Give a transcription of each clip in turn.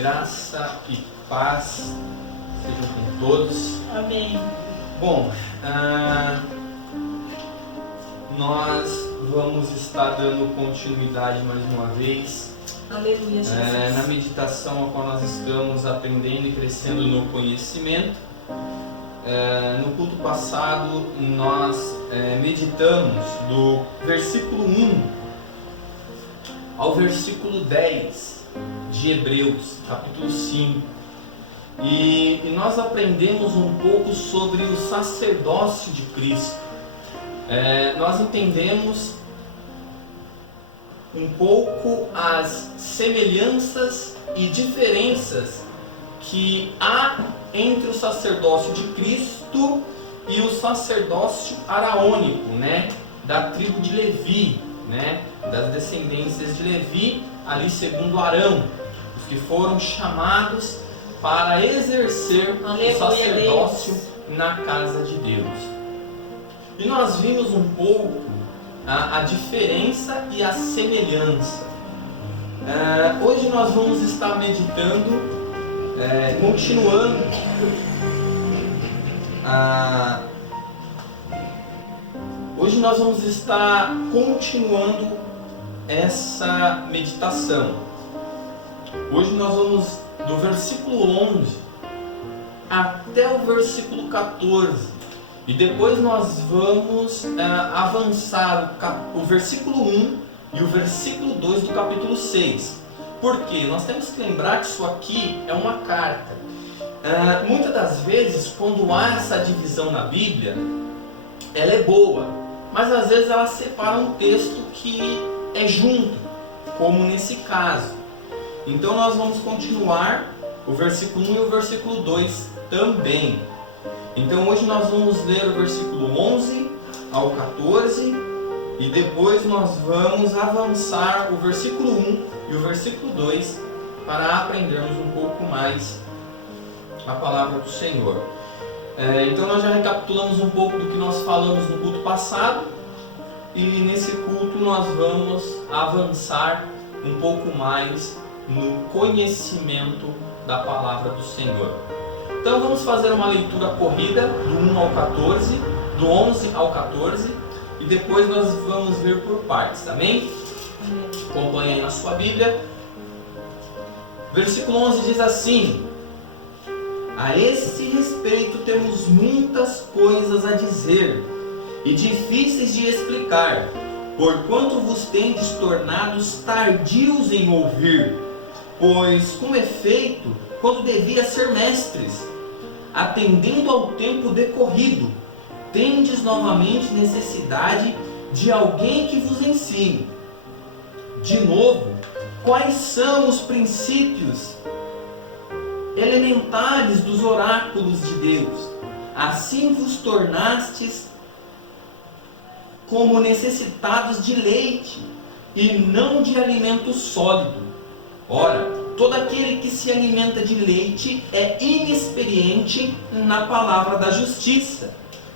Graça e paz sejam com todos. Amém. Bom, nós vamos estar dando continuidade mais uma vez. Aleluia, Jesus. Na meditação a qual nós estamos aprendendo e crescendo no conhecimento. No culto passado nós meditamos do versículo 1 ao versículo 10 de Hebreus, capítulo 5. E nós aprendemos um pouco sobre o sacerdócio de Cristo. Nós entendemos um pouco as semelhanças e diferenças que há entre o sacerdócio de Cristo e o sacerdócio araônico, da tribo de Levi, das descendências de Levi, ali segundo Arão, os que foram chamados para exercer o sacerdócio na casa de Deus. E nós vimos um pouco a diferença e a semelhança. Hoje nós vamos estar meditando, continuando hoje nós vamos estar continuando essa meditação. Hoje nós vamos do versículo 11 até o versículo 14. E depois nós vamos avançar o versículo 1 e o versículo 2 do capítulo 6. Por quê? Nós temos que lembrar que isso aqui é uma carta. Muitas das vezes, quando há essa divisão na Bíblia, ela é boa, mas às vezes ela separa um texto que é junto, como nesse caso. Então nós vamos continuar o versículo 1 e o versículo 2 também. Então hoje nós vamos ler o versículo 11 ao 14 e depois nós vamos avançar o versículo 1 e o versículo 2 para aprendermos um pouco mais a palavra do Senhor. Então nós já recapitulamos um pouco do que nós falamos no culto passado e nesse culto nós vamos avançar um pouco mais no conhecimento da palavra do Senhor. Então vamos fazer uma leitura corrida do 1 ao 14, do 11 ao 14 e depois nós vamos ver por partes, amém? Acompanhe aí na sua Bíblia. Versículo 11 diz assim: a esse respeito temos muitas coisas a dizer e difíceis de explicar, porquanto vos tendes tornados tardios em ouvir. Pois, com efeito, quando devia ser mestres, atendendo ao tempo decorrido, tendes novamente necessidade de alguém que vos ensine. De novo, quais são os princípios elementares dos oráculos de Deus? Assim vos tornastes como necessitados de leite e não de alimento sólido. Ora, todo aquele que se alimenta de leite é inexperiente na palavra da justiça,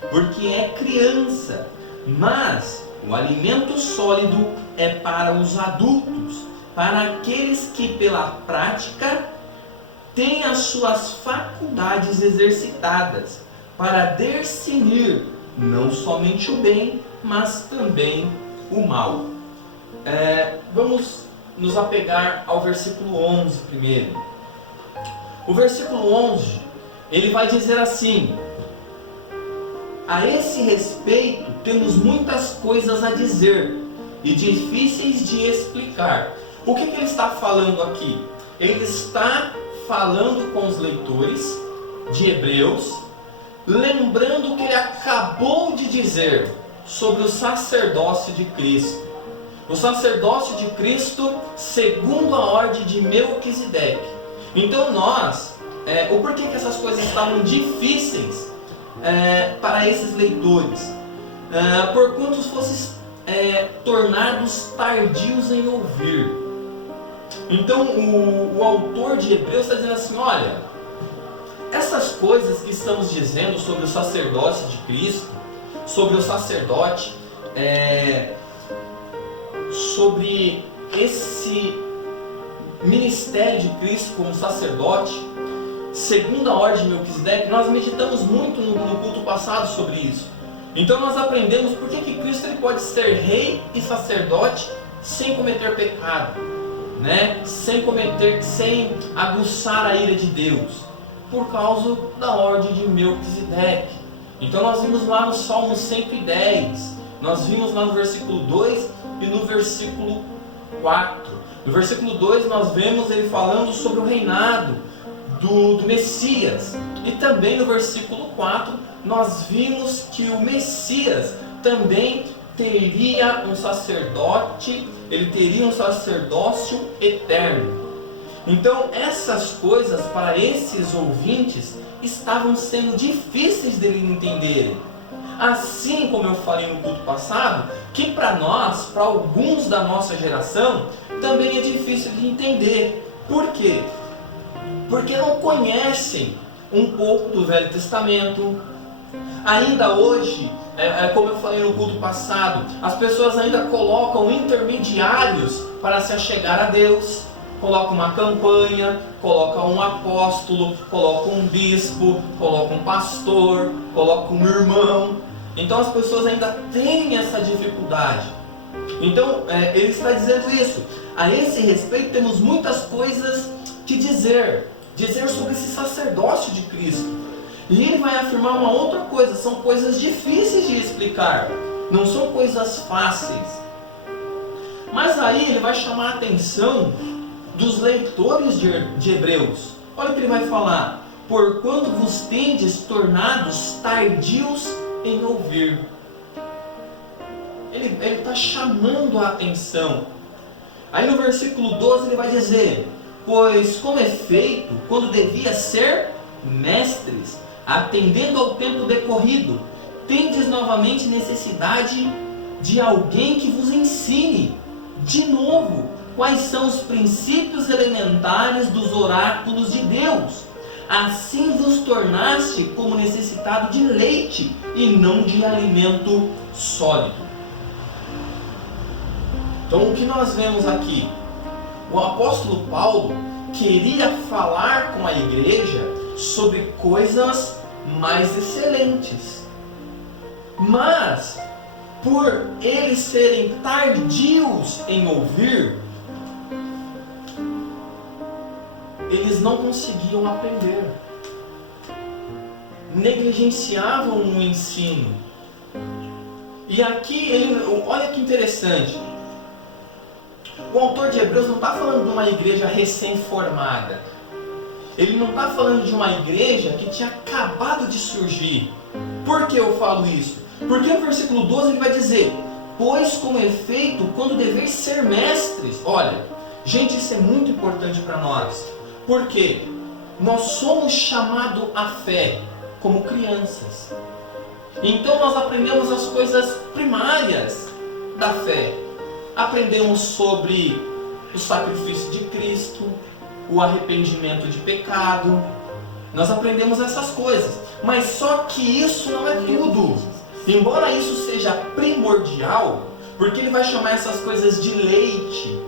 porque é criança. Mas o alimento sólido é para os adultos, para aqueles que pela prática têm as suas faculdades exercitadas, para discernir não somente o bem, mas também o mal. Vamos nos apegar ao versículo 11 primeiro. O versículo 11, ele vai dizer assim: a esse respeito temos muitas coisas a dizer e difíceis de explicar. O que ele está falando aqui? Ele está falando com os leitores de Hebreus, lembrando o que ele acabou de dizer sobre o sacerdócio de Cristo. O sacerdócio de Cristo segundo a ordem de Melquisedeque. Então o porquê que essas coisas estavam difíceis para esses leitores? Porquanto fossem tornados tardios em ouvir. Então o autor de Hebreus está dizendo assim: olha, essas coisas que estamos dizendo sobre o sacerdócio de Cristo, sobre o sacerdote, sobre esse ministério de Cristo como sacerdote, segundo a ordem de Melquisedeque, nós meditamos muito no culto passado sobre isso. Então nós aprendemos por que Cristo ele pode ser rei e sacerdote sem cometer pecado, né? Sem aguçar a ira de Deus, por causa da ordem de Melquisedeque. Então nós vimos lá no Salmo 110, nós vimos lá no versículo 2 e no versículo 4. No versículo 2 nós vemos ele falando sobre o reinado do Messias. E também no versículo 4 nós vimos que o Messias também teria um sacerdote, ele teria um sacerdócio eterno. Então essas coisas para esses ouvintes estavam sendo difíceis de entenderem. Assim como eu falei no culto passado, que para nós, para alguns da nossa geração, também é difícil de entender. Por quê? Porque não conhecem um pouco do Velho Testamento. Ainda hoje, como eu falei no culto passado, as pessoas ainda colocam intermediários para se achegar a Deus. Colocam uma campanha, colocam um apóstolo, colocam um bispo, colocam um pastor, colocam um irmão. Então as pessoas ainda têm essa dificuldade. Então ele está dizendo isso. A esse respeito temos muitas coisas que dizer sobre esse sacerdócio de Cristo. E ele vai afirmar uma outra coisa, são coisas difíceis de explicar, não são coisas fáceis. Mas aí ele vai chamar a atenção dos leitores de Hebreus. Olha o que ele vai falar: porquanto vos tendes tornados tardios em ouvir. Ele está chamando a atenção. Aí no versículo 12 ele vai dizer: pois com efeito, quando devia ser mestres, atendendo ao tempo decorrido, tendes novamente necessidade de alguém que vos ensine de novo quais são os princípios elementares dos oráculos de Deus. Assim vos tornaste como necessitado de leite e não de alimento sólido. Então o que nós vemos aqui? O apóstolo Paulo queria falar com a igreja sobre coisas mais excelentes. Mas, por eles serem tardios em ouvir, eles não conseguiam aprender, negligenciavam o ensino. E aqui, olha que interessante, o autor de Hebreus não está falando de uma igreja recém-formada, ele não está falando de uma igreja que tinha acabado de surgir. Por que eu falo isso? Porque no versículo 12 ele vai dizer: pois com efeito, quando deveis ser mestres. Olha, gente, isso é muito importante para nós. Porque nós somos chamados à fé como crianças. Então nós aprendemos as coisas primárias da fé. Aprendemos sobre o sacrifício de Cristo, o arrependimento de pecado. Nós aprendemos essas coisas. Mas só que isso não é tudo. Embora isso seja primordial, porque ele vai chamar essas coisas de leite,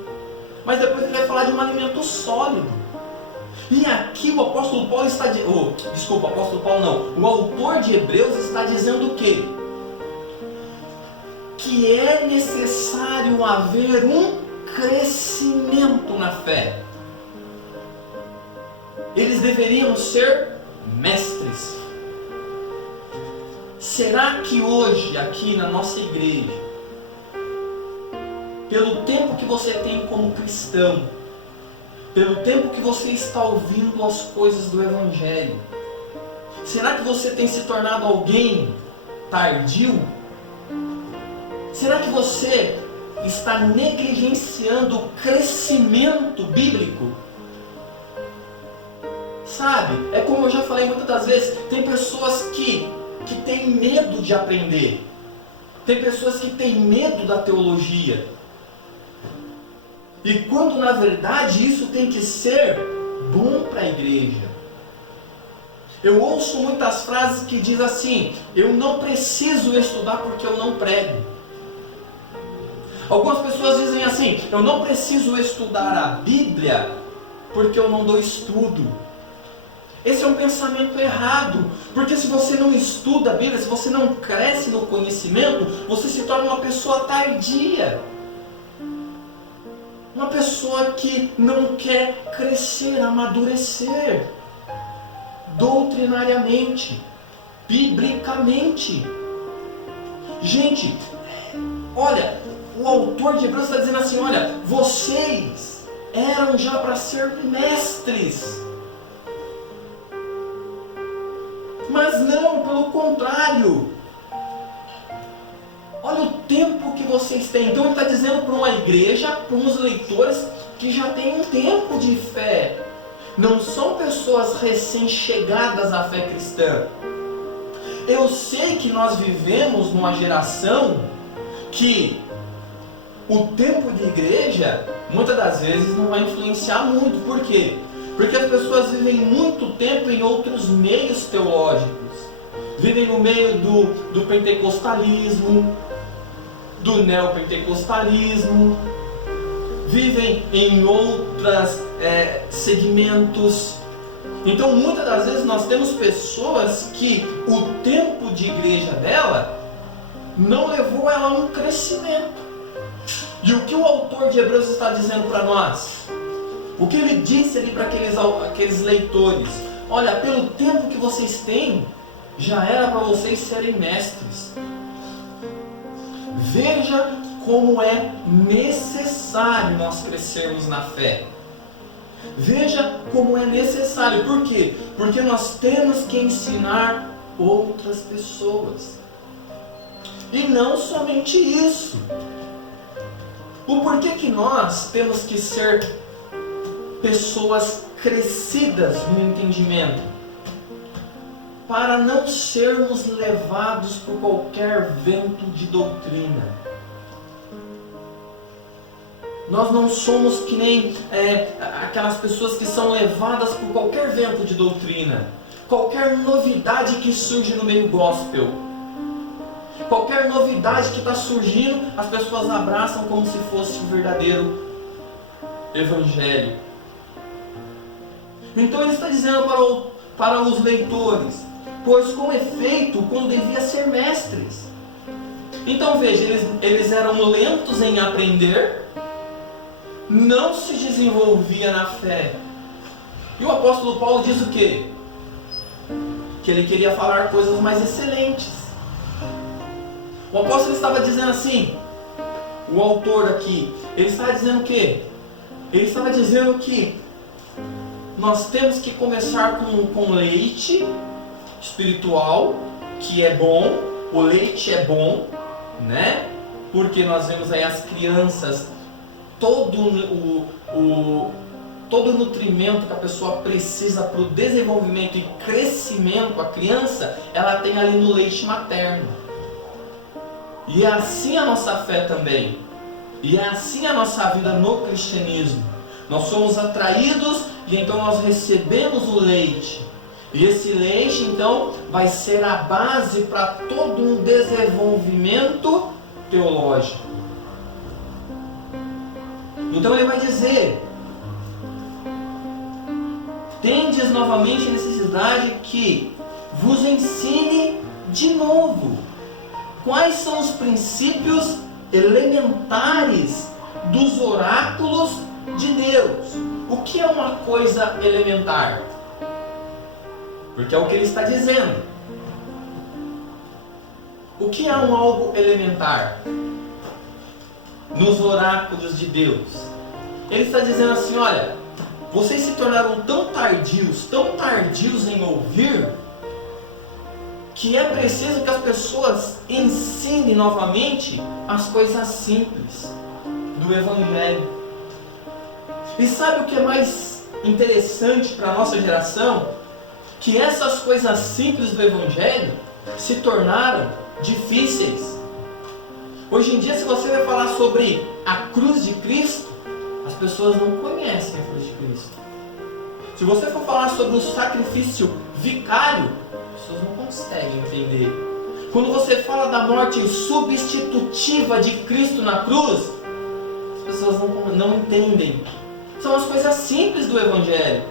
mas depois ele vai falar de um alimento sólido. E aqui o apóstolo Paulo está o autor de Hebreus está dizendo o quê? Que é necessário haver um crescimento na fé. Eles deveriam ser mestres. Será que hoje, aqui na nossa igreja, pelo tempo que você tem como cristão, pelo tempo que você está ouvindo as coisas do Evangelho, será que você tem se tornado alguém tardio? Será que você está negligenciando o crescimento bíblico? Sabe, é como eu já falei muitas das vezes, tem pessoas que têm medo de aprender. Tem pessoas que têm medo da teologia. E quando na verdade isso tem que ser bom para a igreja. Eu ouço muitas frases que dizem assim: eu não preciso estudar porque eu não prego. Algumas pessoas dizem assim: eu não preciso estudar a Bíblia porque eu não dou estudo. Esse é um pensamento errado, porque se você não estuda a Bíblia, se você não cresce no conhecimento, você se torna uma pessoa tardia. Uma pessoa que não quer crescer, amadurecer, doutrinariamente, biblicamente. Gente, olha, o autor de Hebreus está dizendo assim, olha, vocês eram já para ser mestres. Mas não, pelo contrário. Olha o tempo que vocês têm. Então ele está dizendo para uma igreja, para uns leitores que já têm um tempo de fé. Não são pessoas recém-chegadas à fé cristã. Eu sei que nós vivemos numa geração que o tempo de igreja, muitas das vezes, não vai influenciar muito. Por quê? Porque as pessoas vivem muito tempo em outros meios teológicos. Vivem no meio do pentecostalismo, do neopentecostalismo, vivem em outros segmentos. Então, muitas das vezes, nós temos pessoas que o tempo de igreja dela não levou ela a um crescimento. E o que o autor de Hebreus está dizendo para nós? O que ele disse ali para aqueles leitores? Olha, pelo tempo que vocês têm, já era para vocês serem mestres. Veja como é necessário nós crescermos na fé. Veja como é necessário. Por quê? Porque nós temos que ensinar outras pessoas. E não somente isso. O porquê que nós temos que ser pessoas crescidas no entendimento? Para não sermos levados por qualquer vento de doutrina. Nós não somos que nem aquelas pessoas que são levadas por qualquer vento de doutrina. Qualquer novidade que surge no meio gospel. Qualquer novidade que está surgindo, as pessoas abraçam como se fosse o verdadeiro evangelho. Então ele está dizendo para os leitores, pois com efeito, quando devia ser mestres. Então veja, eles eram lentos em aprender, não se desenvolvia na fé. E o apóstolo Paulo diz o quê? Que ele queria falar coisas mais excelentes. O apóstolo estava dizendo assim, o autor aqui, ele estava dizendo o quê? Ele estava dizendo que nós temos que começar com leite espiritual, que é bom. O leite é bom, né? Porque nós vemos aí as crianças, todo o nutrimento que a pessoa precisa para o desenvolvimento e crescimento, a criança, ela tem ali no leite materno. E é assim a nossa fé também. E é assim a nossa vida no cristianismo. Nós somos atraídos e então nós recebemos o leite. E esse leite então vai ser a base para todo um desenvolvimento teológico. Então ele vai dizer: tendes novamente necessidade que vos ensine de novo quais são os princípios elementares dos oráculos de Deus. O que é uma coisa elementar? Porque é o que ele está dizendo. O que é algo elementar nos oráculos de Deus? Ele está dizendo assim: olha, vocês se tornaram tão tardios em ouvir, que é preciso que as pessoas ensinem novamente as coisas simples do Evangelho. E sabe o que é mais interessante para a nossa geração? Que essas coisas simples do Evangelho se tornaram difíceis. Hoje em dia, se você vai falar sobre a cruz de Cristo, as pessoas não conhecem a cruz de Cristo. Se você for falar sobre o sacrifício vicário, as pessoas não conseguem entender. Quando você fala da morte substitutiva de Cristo na cruz, as pessoas não entendem. São as coisas simples do Evangelho.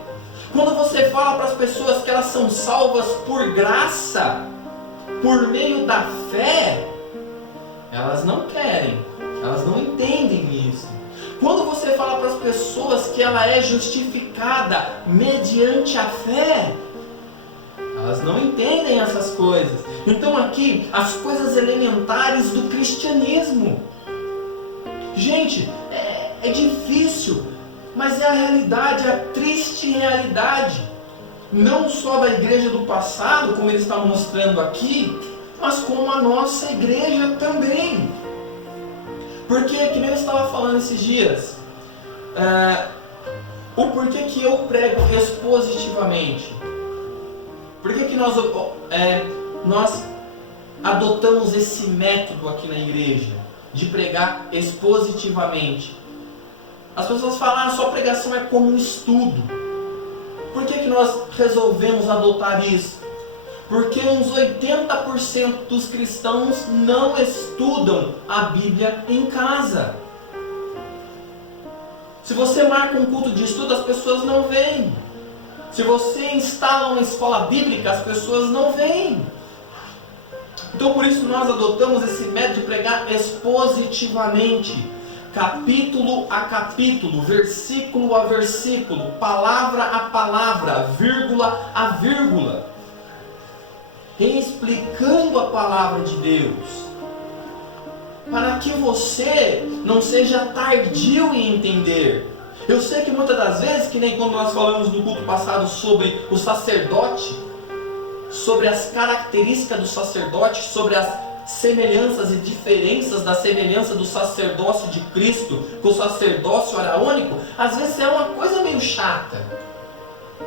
Quando você fala para as pessoas que elas são salvas por graça, por meio da fé, elas não querem, elas não entendem isso. Quando você fala para as pessoas que ela é justificada mediante a fé, elas não entendem essas coisas. Então aqui, as coisas elementares do cristianismo. Gente, é difícil, mas é a realidade, é a triste realidade. Não só da igreja do passado, como ele está mostrando aqui, mas como a nossa igreja também. Porque, que nem eu estava falando esses dias, o porquê que eu prego expositivamente? Por que nós adotamos esse método aqui na igreja, de pregar expositivamente? As pessoas falam, sua pregação é como um estudo. Por que nós resolvemos adotar isso? Porque uns 80% dos cristãos não estudam a Bíblia em casa. Se você marca um culto de estudo, as pessoas não vêm. Se você instala uma escola bíblica, as pessoas não vêm. Então por isso nós adotamos esse método de pregar expositivamente. Capítulo a capítulo, versículo a versículo, palavra a palavra, vírgula a vírgula, explicando a palavra de Deus, para que você não seja tardio em entender. Eu sei que muitas das vezes, que nem quando nós falamos no culto passado sobre o sacerdote, sobre as características do sacerdote, sobre as semelhanças e diferenças da semelhança do sacerdócio de Cristo com o sacerdócio araônico, às vezes é uma coisa meio chata.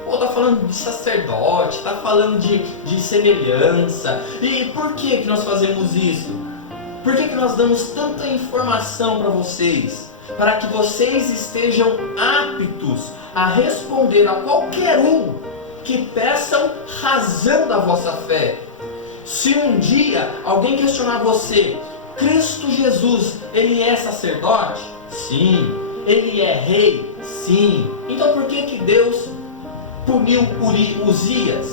Pô, tá falando de sacerdote, tá falando de semelhança. E por que nós fazemos isso? Por que nós damos tanta informação para vocês? Para que vocês estejam aptos a responder a qualquer um que peçam razão da vossa fé. Se um dia alguém questionar você, Cristo Jesus, ele é sacerdote? Sim. Ele é rei? Sim. Então por que Deus puniu Uzias?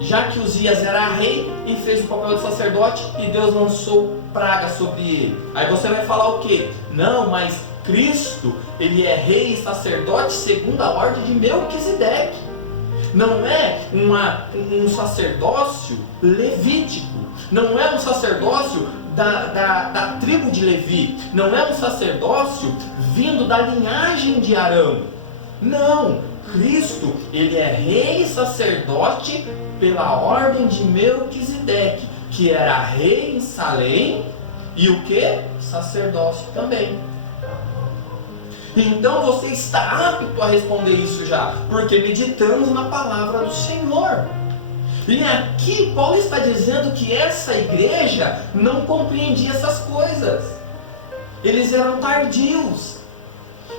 Já que Uzias era rei e fez o papel de sacerdote e Deus lançou praga sobre ele. Aí você vai falar o quê? Não, mas Cristo, ele é rei e sacerdote segundo a ordem de Melquisedeque. Não é um sacerdócio levítico, não é um sacerdócio da tribo de Levi, não é um sacerdócio vindo da linhagem de Arão. Não, Cristo, ele é rei e sacerdote pela ordem de Melquisedeque, que era rei em Salém e o que? Sacerdócio também. Então você está apto a responder isso já, porque meditamos na palavra do Senhor. E aqui Paulo está dizendo que essa igreja não compreendia essas coisas. Eles eram tardios.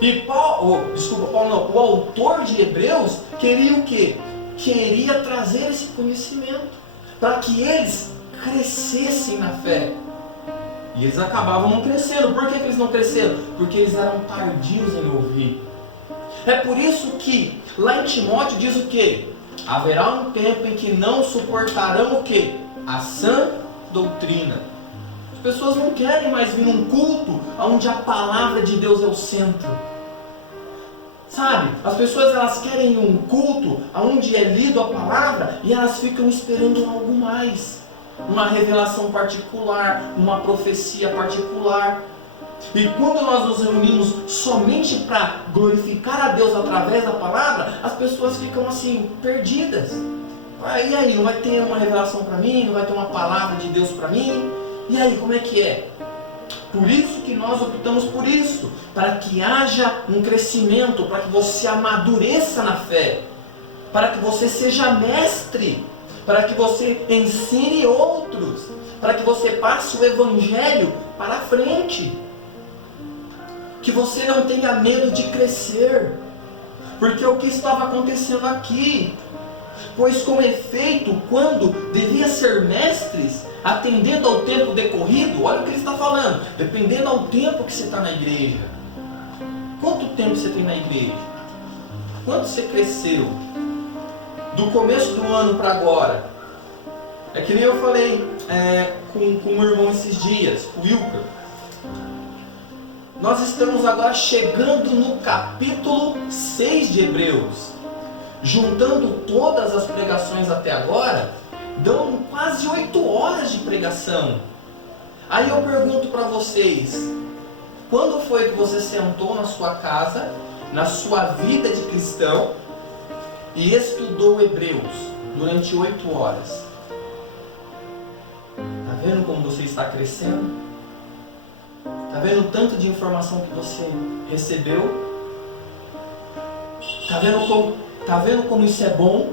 E o autor de Hebreus queria o quê? Queria trazer esse conhecimento para que eles crescessem na fé. E eles acabavam não crescendo. Por que eles não cresceram? Porque eles eram tardios em ouvir. É por isso que lá em Timóteo diz o quê? Haverá um tempo em que não suportarão o quê? A sã doutrina. As pessoas não querem mais vir num culto onde a palavra de Deus é o centro. Sabe? As pessoas elas querem um culto onde é lido a palavra e elas ficam esperando algo mais. Uma revelação particular, uma profecia particular. E quando nós nos reunimos somente para glorificar a Deus através da palavra, as pessoas ficam assim, perdidas. E aí, não vai ter uma revelação para mim? Não vai ter uma palavra de Deus para mim? E aí, como é que é? Por isso que nós optamos por isso, para que haja um crescimento, para que você amadureça na fé, para que você seja mestre, para que você ensine outros, para que você passe o evangelho para frente, que você não tenha medo de crescer, porque é o que estava acontecendo aqui. Pois com efeito, quando devia ser mestres, atendendo ao tempo decorrido, olha o que ele está falando, dependendo ao tempo que você está na igreja. Quanto tempo você tem na igreja? Quanto você cresceu? Do começo do ano para agora? É que nem eu falei com o irmão esses dias, o Wilker. Nós estamos agora chegando no capítulo 6 de Hebreus. Juntando todas as pregações até agora, dão quase 8 horas de pregação. Aí eu pergunto para vocês, quando foi que você sentou na sua casa, na sua vida de cristão, e estudou Hebreus durante 8 horas? Está vendo como você está crescendo? Está vendo o tanto de informação que você recebeu? Está vendo como isso é bom?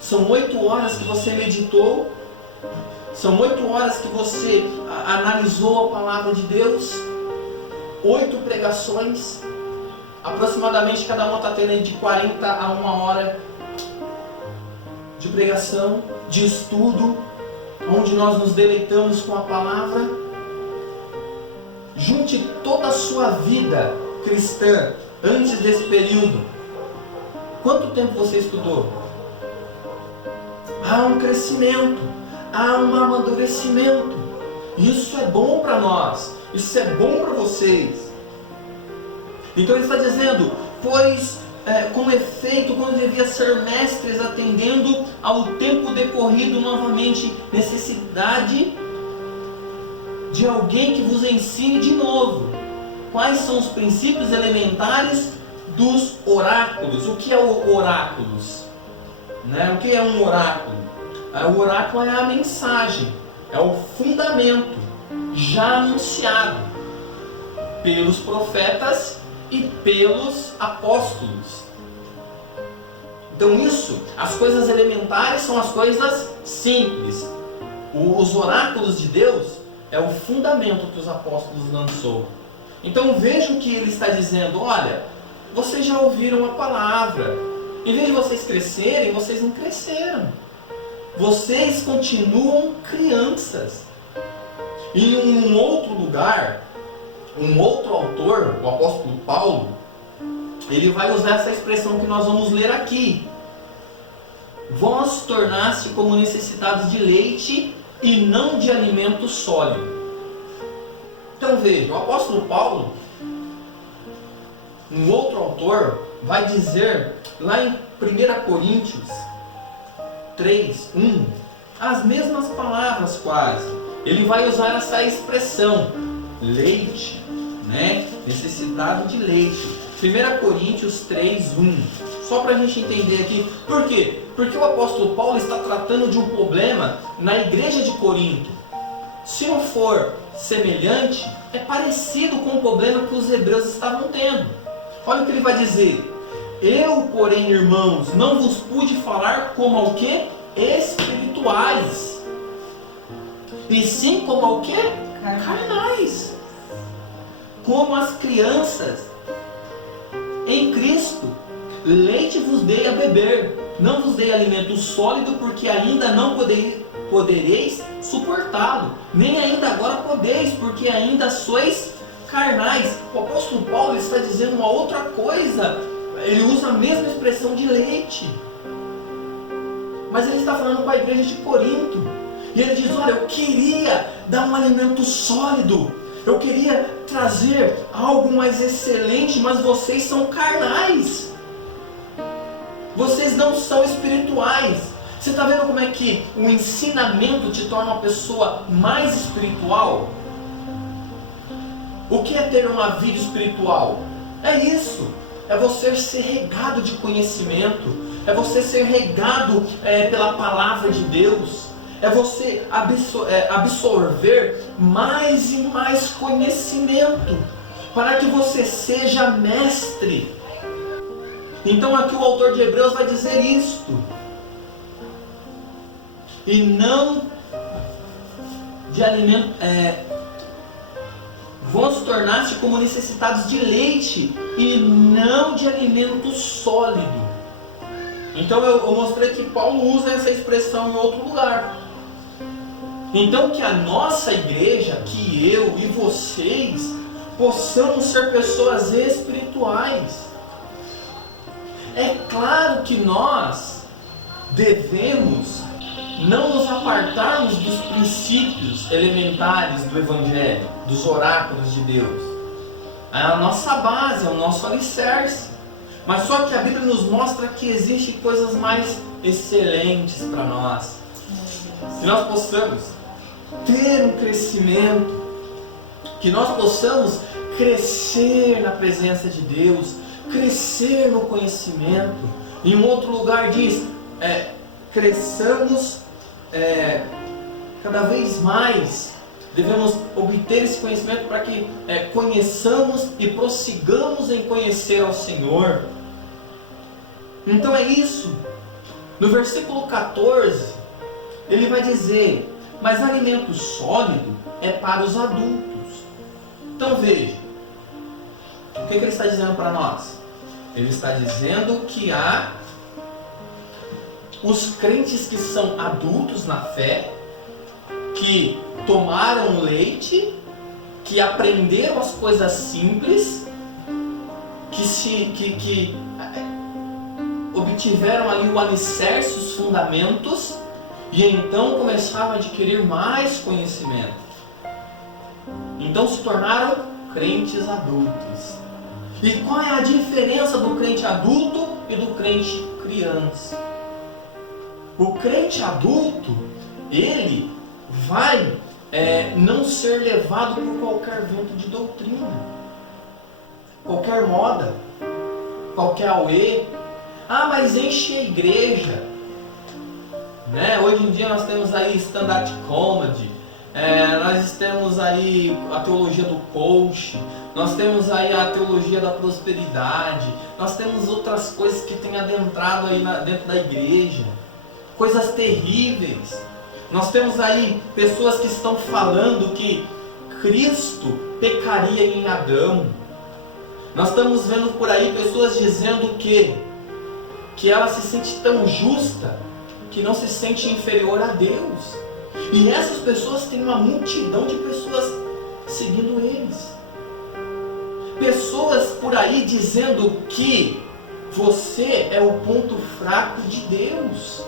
São 8 horas que você meditou. São 8 horas que você analisou a palavra de Deus. 8 pregações. Aproximadamente cada uma está tendo aí de 40 a 1 hora de pregação, de estudo, onde nós nos deleitamos com a palavra. Junte toda a sua vida cristã antes desse período. Quanto tempo você estudou? Há um crescimento, há um amadurecimento. Isso é bom para nós, isso é bom para vocês. Então ele está dizendo, pois com efeito, quando devia ser mestres, atendendo ao tempo decorrido novamente, necessidade de alguém que vos ensine de novo quais são os princípios elementares dos oráculos. O que é o oráculos? O que é um oráculo? O oráculo é a mensagem, é o fundamento já anunciado pelos profetas e pelos apóstolos. Então isso, as coisas elementares são as coisas simples. Os oráculos de Deus é o fundamento que os apóstolos lançou. Então vejam que ele está dizendo, olha, vocês já ouviram a palavra. Em vez de vocês crescerem, vocês não cresceram. Vocês continuam crianças. E em um outro lugar, um outro autor, o apóstolo Paulo, ele vai usar essa expressão que nós vamos ler aqui. Vós tornaste como necessitados de leite e não de alimento sólido. Então veja, o apóstolo Paulo, um outro autor, vai dizer lá em 1 Coríntios 3:1, as mesmas palavras quase. Ele vai usar essa expressão, leite, necessidade de leite. 1 Coríntios 3:1. Só para a gente entender aqui. Por quê? Porque o apóstolo Paulo está tratando de um problema na igreja de Corinto. Se não for semelhante, é parecido com o problema que os hebreus estavam tendo. Olha o que ele vai dizer. Eu, porém, irmãos, não vos pude falar como ao quê? Espirituais. E sim como ao quê? Carnais. Como as crianças em Cristo. Leite vos dei a beber, não vos dei alimento sólido, porque ainda não podereis suportá-lo, nem ainda agora podeis, porque ainda sois carnais. O apóstolo Paulo está dizendo uma outra coisa. Ele usa a mesma expressão de leite, mas ele está falando para a igreja de Corinto. E ele diz, olha, eu queria dar um alimento sólido, eu queria trazer algo mais excelente, mas vocês são carnais. Vocês não são espirituais. Você está vendo como é que o ensinamento te torna uma pessoa mais espiritual? O que é ter uma vida espiritual? É isso. É você ser regado de conhecimento. É você ser regado pela palavra de Deus. É você absorver mais e mais conhecimento, para que você seja mestre. Então aqui o autor de Hebreus vai dizer isto. E não de alimento, vós tornaste como necessitados de leite e não de alimento sólido. Então eu mostrei que Paulo usa essa expressão em outro lugar. Então que a nossa igreja, que eu e vocês, possamos ser pessoas espirituais. É claro que nós devemos não nos apartarmos dos princípios elementares do Evangelho, dos oráculos de Deus. É a nossa base, é o nosso alicerce. Mas só que a Bíblia nos mostra que existem coisas mais excelentes para nós. Que nós possamos ter um crescimento, que nós possamos crescer na presença de Deus, crescer no conhecimento. Em um outro lugar diz, cresçamos cada vez mais. Devemos obter esse conhecimento para que conheçamos e prossigamos em conhecer ao Senhor. Então é isso. No versículo 14, ele vai dizer, mas alimento sólido é para os adultos. Então veja, o que ele está dizendo para nós? Ele está dizendo que há os crentes que são adultos na fé, que tomaram leite, que aprenderam as coisas simples, que obtiveram ali o alicerce, os fundamentos, e então começaram a adquirir mais conhecimento. Então se tornaram crentes adultos. E qual é a diferença do crente adulto e do crente criança? O crente adulto, ele vai não ser levado por qualquer vento de doutrina, qualquer moda, qualquer auê. Ah, mas enche a igreja, né? Hoje em dia nós temos aí stand-up comedy, nós temos aí a teologia do coach, nós temos aí a teologia da prosperidade, nós temos outras coisas que têm adentrado aí dentro da igreja, coisas terríveis. Nós temos aí pessoas que estão falando que Cristo pecaria em Adão. Nós estamos vendo por aí pessoas dizendo que ela se sente tão justa que não se sente inferior a Deus. E essas pessoas têm uma multidão de pessoas seguindo eles. Pessoas por aí dizendo que você é o ponto fraco de Deus.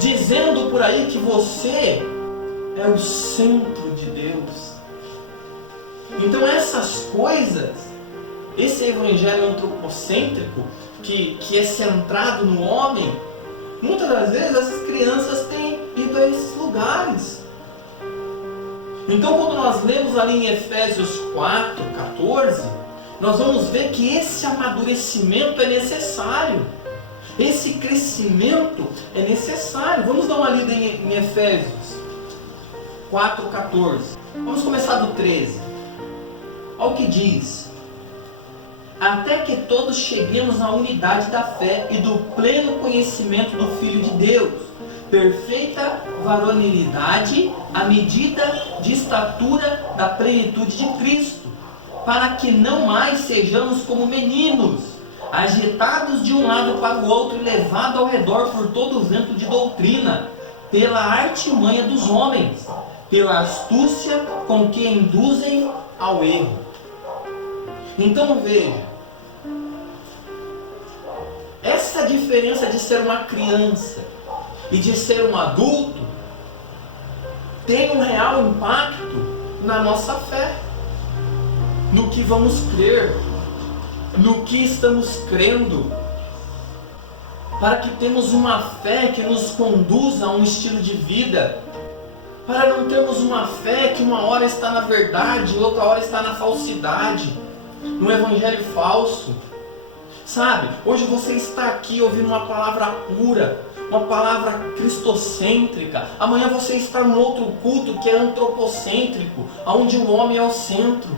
Dizendo por aí que você é o centro de Deus. Então essas coisas, esse evangelho antropocêntrico que é centrado no homem, muitas das vezes essas crianças têm ido a esses lugares. Então quando nós lemos ali em Efésios 4:14, nós vamos ver que esse amadurecimento é necessário. Esse crescimento é necessário. Vamos dar uma lida em Efésios 4:14. Vamos começar do 13. Olha o que diz. Até que todos cheguemos à unidade da fé e do pleno conhecimento do Filho de Deus, perfeita varonilidade, à medida de estatura da plenitude de Cristo, para que não mais sejamos como meninos, agitados de um lado para o outro e levados ao redor por todo o vento de doutrina, pela artimanha dos homens, pela astúcia com que induzem ao erro. Então veja, essa diferença de ser uma criança e de ser um adulto tem um real impacto na nossa fé, no que vamos crer, no que estamos crendo, para que temos uma fé que nos conduza a um estilo de vida, para não termos uma fé que uma hora está na verdade, outra hora está na falsidade, no evangelho falso. Sabe, hoje você está aqui ouvindo uma palavra pura, uma palavra cristocêntrica. Amanhã você está num outro culto que é antropocêntrico, onde o homem é o centro.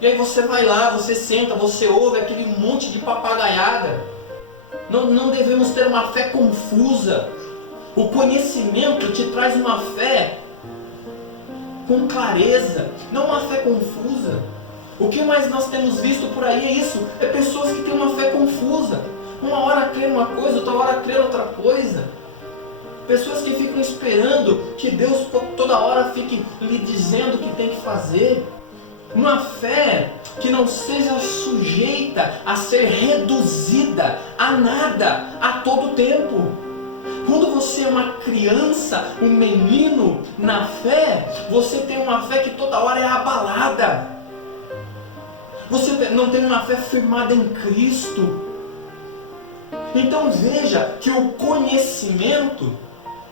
E aí você vai lá, você senta, você ouve aquele monte de papagaiada. Não devemos ter uma fé confusa. O conhecimento te traz uma fé com clareza, não uma fé confusa. O que mais nós temos visto por aí é isso, é pessoas que têm uma fé confusa. Uma hora crê uma coisa, outra hora crê outra coisa. Pessoas que ficam esperando que Deus toda hora fique lhe dizendo o que tem que fazer. Uma fé que não seja sujeita a ser reduzida a nada a todo tempo. Quando você é uma criança, um menino na fé, você tem uma fé que toda hora é abalada. Você não tem uma fé firmada em Cristo. Então veja que o conhecimento,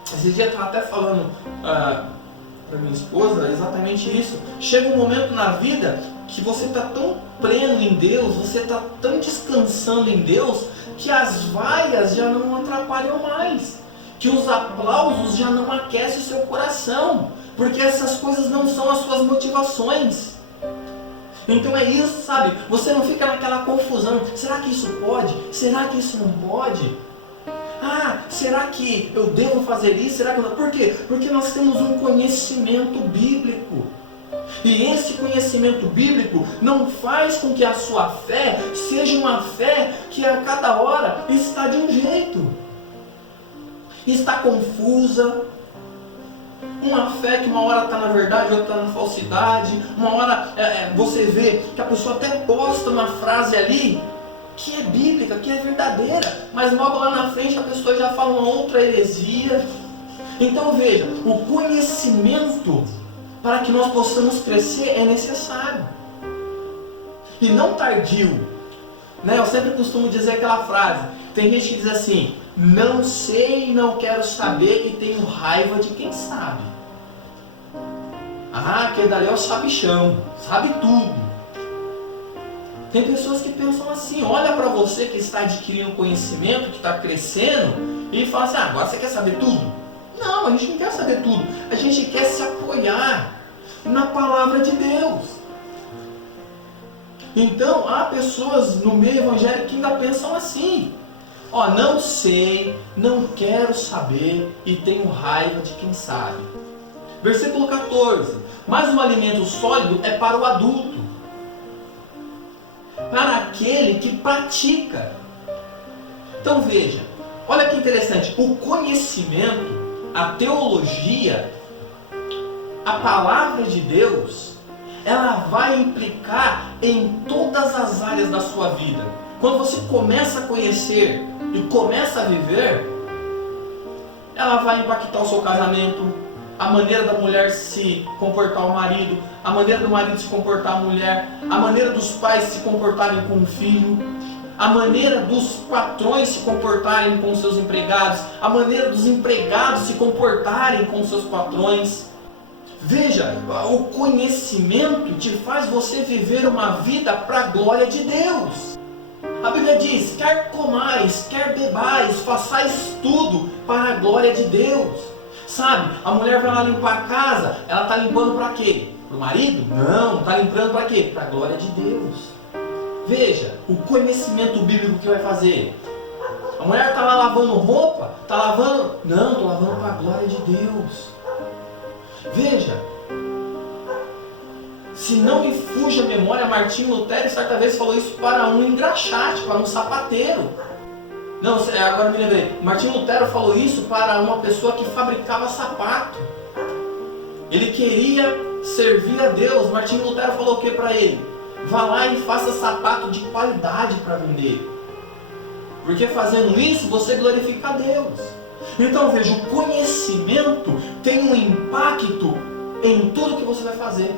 esses dias eu estava até falando para minha esposa exatamente isso. Chega um momento na vida que você está tão pleno em Deus, você está tão descansando em Deus, que as vaias já não atrapalham mais, que os aplausos já não aquecem o seu coração, porque essas coisas não são as suas motivações. Então é isso, sabe? Você não fica naquela confusão. Será que isso pode? Será que isso não pode? Ah, será que eu devo fazer isso? Será que não? Por quê? Porque nós temos um conhecimento bíblico. E esse conhecimento bíblico não faz com que a sua fé seja uma fé que a cada hora está de um jeito. Está confusa. Uma fé que uma hora está na verdade, outra está na falsidade. Uma hora você vê que a pessoa até posta uma frase ali que é bíblica, que é verdadeira, mas logo lá na frente a pessoa já fala uma outra heresia. Então veja, o conhecimento para que nós possamos crescer é necessário. E não tardio. Eu sempre costumo dizer aquela frase. Tem gente que diz assim: não sei, não quero saber e tenho raiva de quem sabe. Ah, aquele dali é o sabichão, sabe tudo. Tem pessoas que pensam assim, olha para você que está adquirindo conhecimento, que está crescendo, e fala assim: agora você quer saber tudo? Não, a gente não quer saber tudo. A gente quer se apoiar na palavra de Deus. Então, há pessoas no meio evangélico que ainda pensam assim: não sei, não quero saber e tenho raiva de quem sabe. Versículo 14. Mas o alimento sólido é para o adulto, para aquele que pratica. Então veja, olha que interessante, o conhecimento, a teologia, a palavra de Deus, ela vai implicar em todas as áreas da sua vida. Quando você começa a conhecer e começa a viver, ela vai impactar o seu casamento, a maneira da mulher se comportar ao marido, a maneira do marido se comportar à mulher, a maneira dos pais se comportarem com o filho, a maneira dos patrões se comportarem com os seus empregados, a maneira dos empregados se comportarem com os seus patrões. Veja, o conhecimento te faz você viver uma vida para a glória de Deus. A Bíblia diz: quer comais, quer bebais, façais tudo para a glória de Deus. Sabe, a mulher vai lá limpar a casa, ela está limpando para quê? Para o marido? Não, está limpando para quê? Para a glória de Deus. Veja, o conhecimento bíblico que vai fazer. A mulher está lá lavando roupa, está lavando... Não, estou lavando para a glória de Deus. Veja, se não me fuja a memória, Martinho Lutero certa vez falou isso para um engraxate, para um sapateiro. Não, agora me lembrei. Martinho Lutero falou isso para uma pessoa que fabricava sapato. Ele queria servir a Deus. Martinho Lutero falou o que para ele? Vá lá e faça sapato de qualidade para vender. Porque fazendo isso você glorifica a Deus. Então veja, o conhecimento tem um impacto em tudo que você vai fazer.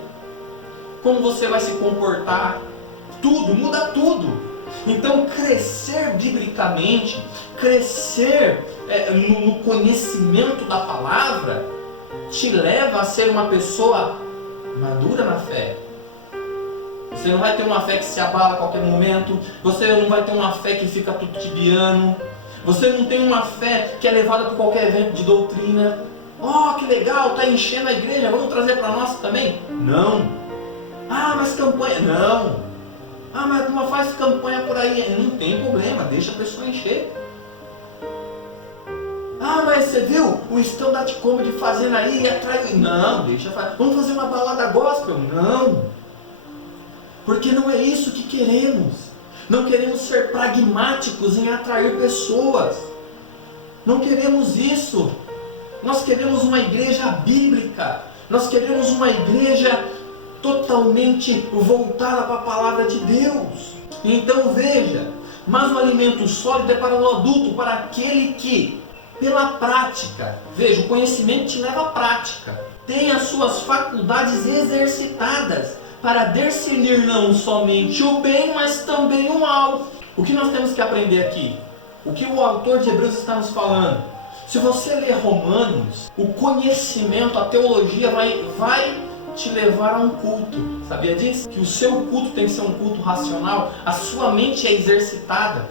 Como você vai se comportar, tudo, muda tudo. Então crescer biblicamente, crescer no conhecimento da palavra, te leva a ser uma pessoa madura na fé. Você não vai ter uma fé que se abala a qualquer momento, você não vai ter uma fé que fica tutibiano, você não tem uma fé que é levada por qualquer evento de doutrina. Que legal, está enchendo a igreja, vamos trazer para nós também? Não. Mas campanha, não. Mas não faz campanha por aí. Não tem problema, deixa a pessoa encher. Mas você viu o stand-up comedy fazendo aí, atrai... Não, deixa fazer. Vamos fazer uma balada gospel? Não. Porque não é isso que queremos. Não queremos ser pragmáticos em atrair pessoas. Não queremos isso. Nós queremos uma igreja bíblica. Nós queremos uma igreja totalmente voltada para a palavra de Deus. Então veja, mas o alimento sólido é para o adulto, para aquele que, pela prática, veja, o conhecimento te leva à prática, tem as suas faculdades exercitadas para discernir não somente o bem, mas também o mal. O que nós temos que aprender aqui? O que o autor de Hebreus está nos falando? Se você ler Romanos, o conhecimento, a teologia vai te levar a um culto. Sabia disso? Que o seu culto tem que ser um culto racional, a sua mente é exercitada.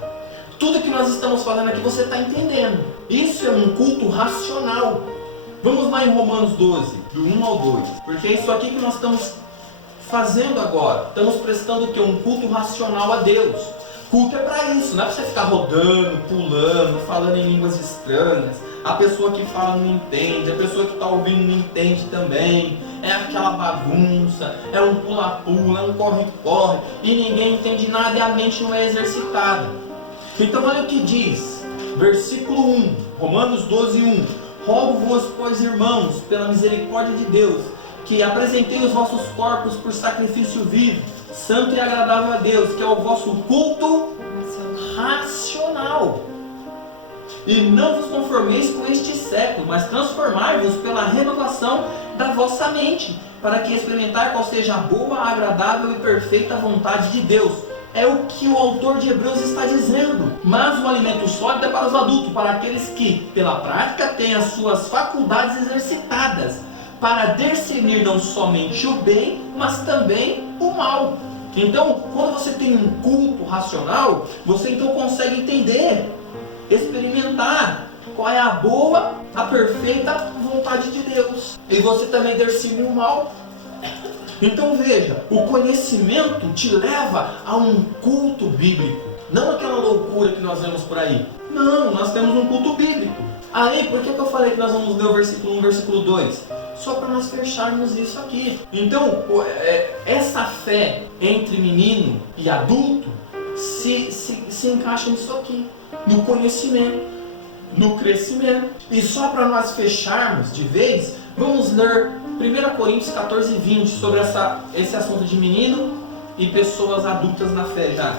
Tudo que nós estamos fazendo aqui você está entendendo. Isso é um culto racional. Vamos lá em Romanos 12, do 1 ao 2. Porque é isso aqui que nós estamos fazendo agora. Estamos prestando o quê? Um culto racional a Deus. Culto é para isso, não é para você ficar rodando, pulando, falando em línguas estranhas. A pessoa que fala não entende, a pessoa que está ouvindo não entende também. É aquela bagunça, é um pula-pula, é um corre-corre, e ninguém entende nada e a mente não é exercitada. Então olha o que diz, versículo 1, Romanos 12, 1. Rogo-vos, pois, irmãos, pela misericórdia de Deus, que apresentei os vossos corpos por sacrifício vivo, santo e agradável a Deus, que é o vosso culto racional. E não vos conformeis com este século, mas transformai-vos pela renovação da vossa mente, para que experimentar qual seja a boa, agradável e perfeita vontade de Deus. É o que o autor de Hebreus está dizendo. Mas o alimento sólido é para os adultos, para aqueles que, pela prática, têm as suas faculdades exercitadas, para discernir não somente o bem, mas também o mal. Então, quando você tem um culto racional, você então consegue entender, experimentar qual é a boa, a perfeita vontade de Deus. E você também discerne o mal. Então veja, o conhecimento te leva a um culto bíblico. Não aquela loucura que nós vemos por aí. Não, nós temos um culto bíblico. Aí, por que eu falei que nós vamos ler o versículo 1 e o versículo 2? Só para nós fecharmos isso aqui. Então, essa fé entre menino e adulto se encaixa nisso aqui. No conhecimento, no crescimento. E só para nós fecharmos de vez, vamos ler 1 Coríntios 14, 20 sobre esse assunto de menino e pessoas adultas na fé já.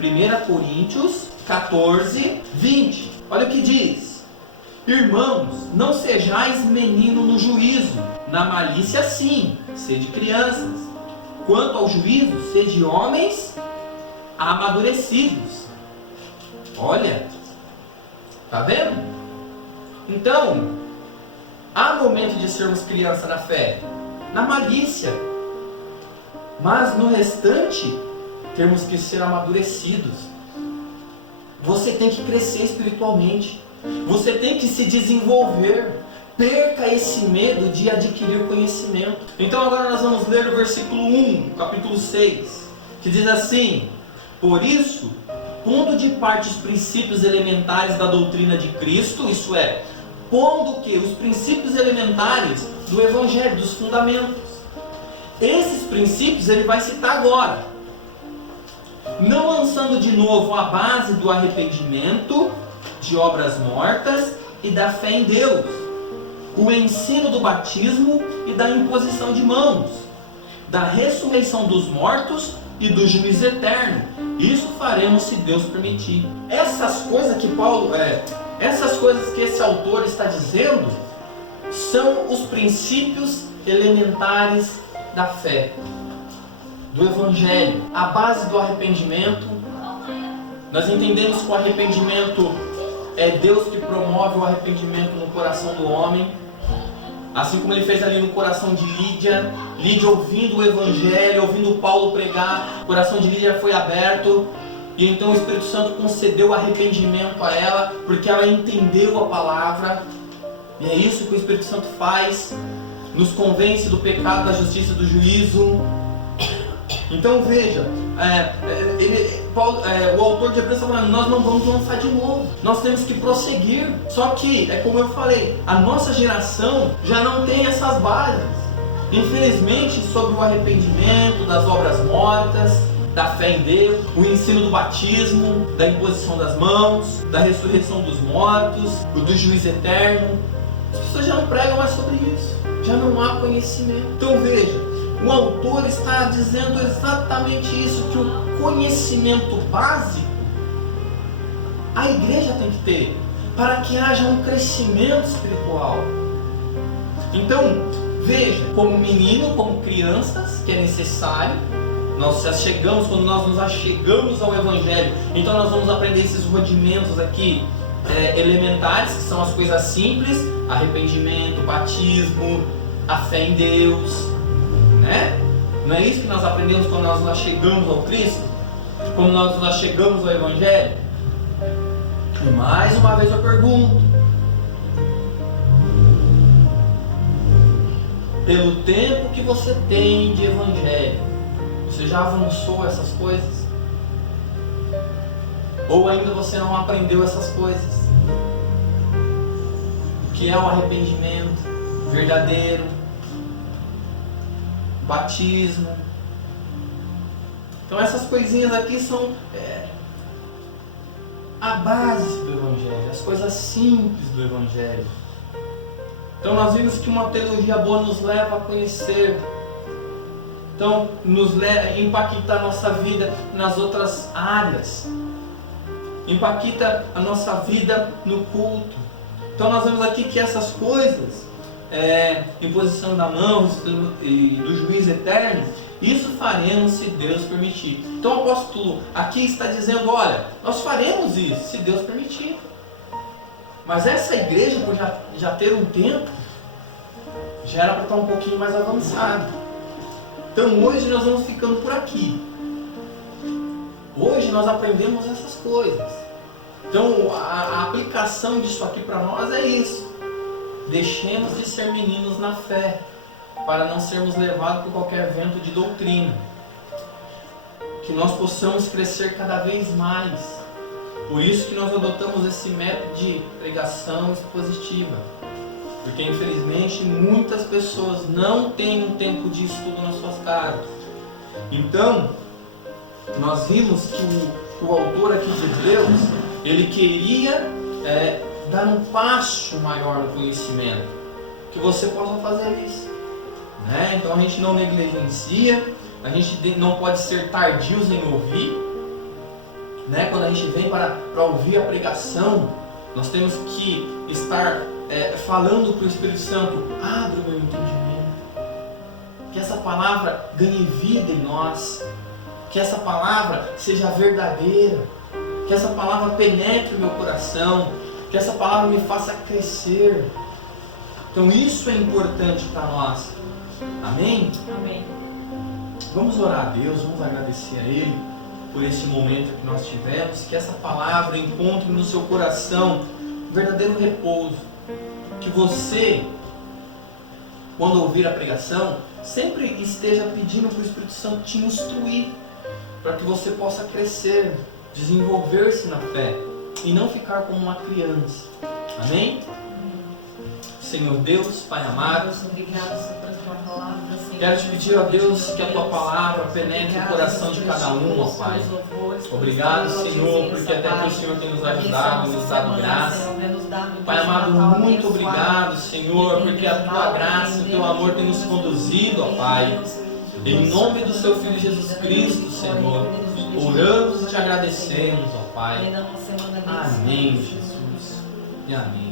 1 Coríntios 14, 20. Olha o que diz. Irmãos, não sejais menino no juízo, na malícia sim, sede crianças. Quanto ao juízo, sede homens amadurecidos. Olha, tá vendo? Então, há momento de sermos criança na fé, na malícia, mas no restante, temos que ser amadurecidos. Você tem que crescer espiritualmente, você tem que se desenvolver. Perca esse medo de adquirir conhecimento. Então agora nós vamos ler o versículo 1, capítulo 6, que diz assim: por isso, pondo de parte os princípios elementares da doutrina de Cristo, isso é, pondo que os princípios elementares do Evangelho, dos fundamentos. Esses princípios ele vai citar agora. Não lançando de novo a base do arrependimento, de obras mortas e da fé em Deus, o ensino do batismo e da imposição de mãos, da ressurreição dos mortos e do juízo eterno. Isso faremos se Deus permitir. Essas coisas que essas coisas que esse autor está dizendo são os princípios elementares da fé, do Evangelho, a base do arrependimento. Nós entendemos que o arrependimento é Deus que promove o arrependimento no coração do homem, assim como ele fez ali no coração de Lídia. Lídia ouvindo o Evangelho, ouvindo Paulo pregar, o coração de Lídia foi aberto, e então o Espírito Santo concedeu arrependimento a ela, porque ela entendeu a palavra. E é isso que o Espírito Santo faz, nos convence do pecado, da justiça e do juízo. Então veja, o autor de Hebreus está falando, nós não vamos lançar de novo, nós temos que prosseguir. Só que, como eu falei, a nossa geração já não tem essas bases, infelizmente, sobre o arrependimento, das obras mortas, da fé em Deus, o ensino do batismo, da imposição das mãos, da ressurreição dos mortos, do juízo eterno. As pessoas já não pregam mais sobre isso, já não há conhecimento. Então veja, o autor está dizendo exatamente isso, que o conhecimento básico a igreja tem que ter, para que haja um crescimento espiritual. Então, veja, como menino, como crianças, que é necessário, quando nós nos achegamos ao Evangelho, então nós vamos aprender esses rudimentos aqui, elementares, que são as coisas simples: arrependimento, batismo, a fé em Deus, né? Não é isso que nós aprendemos quando nós nos achegamos ao Cristo? Quando nós nos achegamos ao Evangelho? E mais uma vez eu pergunto, pelo tempo que você tem de Evangelho, você já avançou essas coisas? Ou ainda você não aprendeu essas coisas? O que é o arrependimento verdadeiro? Batismo? Então essas coisinhas aqui são a base do Evangelho, as coisas simples do Evangelho. Então nós vimos que uma teologia boa nos leva a conhecer, então nos impacta a nossa vida nas outras áreas, impacta a nossa vida no culto. Então nós vemos aqui que essas coisas, imposição da mão e do juízo eterno, isso faremos se Deus permitir. Então o apóstolo aqui está dizendo, olha, nós faremos isso se Deus permitir. Mas essa igreja, por já ter um tempo, já era para estar um pouquinho mais avançada. Então hoje nós vamos ficando por aqui. Hoje nós aprendemos essas coisas. Então a aplicação disso aqui para nós é isso. Deixemos de ser meninos na fé, para não sermos levados por qualquer vento de doutrina. Que nós possamos crescer cada vez mais. Por isso que nós adotamos esse método de pregação expositiva. Porque infelizmente muitas pessoas não têm um tempo de estudo nas suas casas. Então, nós vimos que o autor aqui de Hebreus, ele queria dar um passo maior no conhecimento. Que você possa fazer isso. Né? Então a gente não negligencia, a gente não pode ser tardios em ouvir. Né? Quando a gente vem para ouvir a pregação, nós temos que estar falando para o Espírito Santo: abre o meu entendimento, que essa palavra ganhe vida em nós, que essa palavra seja verdadeira, que essa palavra penetre o meu coração, que essa palavra me faça crescer. Então isso é importante para nós. Amém? Amém. Vamos orar a Deus, vamos agradecer a Ele por esse momento que nós tivemos, que essa palavra encontre no seu coração um verdadeiro repouso, que você, quando ouvir a pregação, sempre esteja pedindo para o Espírito Santo te instruir, para que você possa crescer, desenvolver-se na fé e não ficar como uma criança. Amém? Senhor Deus, Pai amado, obrigado pela tua palavra, Senhor. Quero te pedir, ó Deus, que a tua palavra penetre o coração de cada um, ó Pai. Obrigado, Senhor, porque até aqui o Senhor tem nos ajudado, nos dado graça. Pai amado, muito obrigado, Senhor, porque a tua graça e o teu amor tem nos conduzido, ó Pai. Em nome do seu Filho Jesus Cristo, Senhor, oramos e te agradecemos, ó Pai. Amém, Jesus. E amém.